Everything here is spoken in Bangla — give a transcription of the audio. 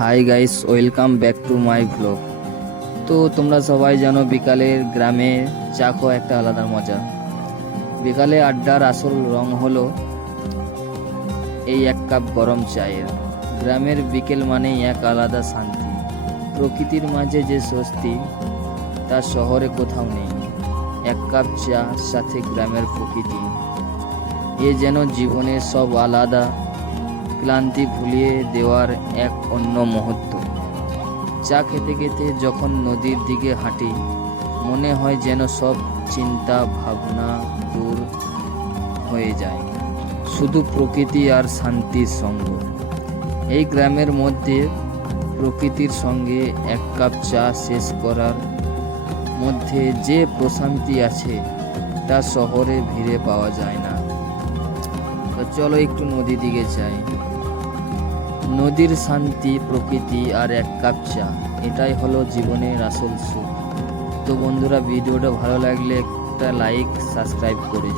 Hi guys, welcome back to my blog. তো তোমরা সবাই জানো বিকালের গ্রামে চা খাওয়া একটা আলাদা মজা। বিকালে আড্ডার আসল রং হলো এই এক কাপ গরম চায়ের। গ্রামের বিকেল মানেই এক আলাদা শান্তি। প্রকৃতির মাঝে যে স্বস্তি তা শহরে কোথাও নেই। এক কাপ চা সাথে গ্রামের প্রকৃতি, এ যেন জীবনের সব আলাদা ক্লান্তি ভুলিয়ে দেওয়ার এক অন্য মুহূর্ত। চা খেতে খেতে যখন নদীর দিকে হাঁটি, মনে হয় যেন সব চিন্তা ভাবনা দূর হয়ে যায়, শুধু প্রকৃতি আর শান্তির সঙ্গ। এই গ্রামের মধ্যে প্রকৃতির সঙ্গে এক কাপ চা শেষ করার মধ্যে যে প্রশান্তি আছে তা শহরে ভিড়ে পাওয়া যায় না। তো চলো একটু নদীর দিকে যাই। নদীর শান্তি, প্রকৃতি আর এক কাপ চা, এটাই হলো জীবনের আসল সুখ। তো বন্ধুরা, ভিডিওটা ভালো লাগলে একটা লাইক সাবস্ক্রাইব করে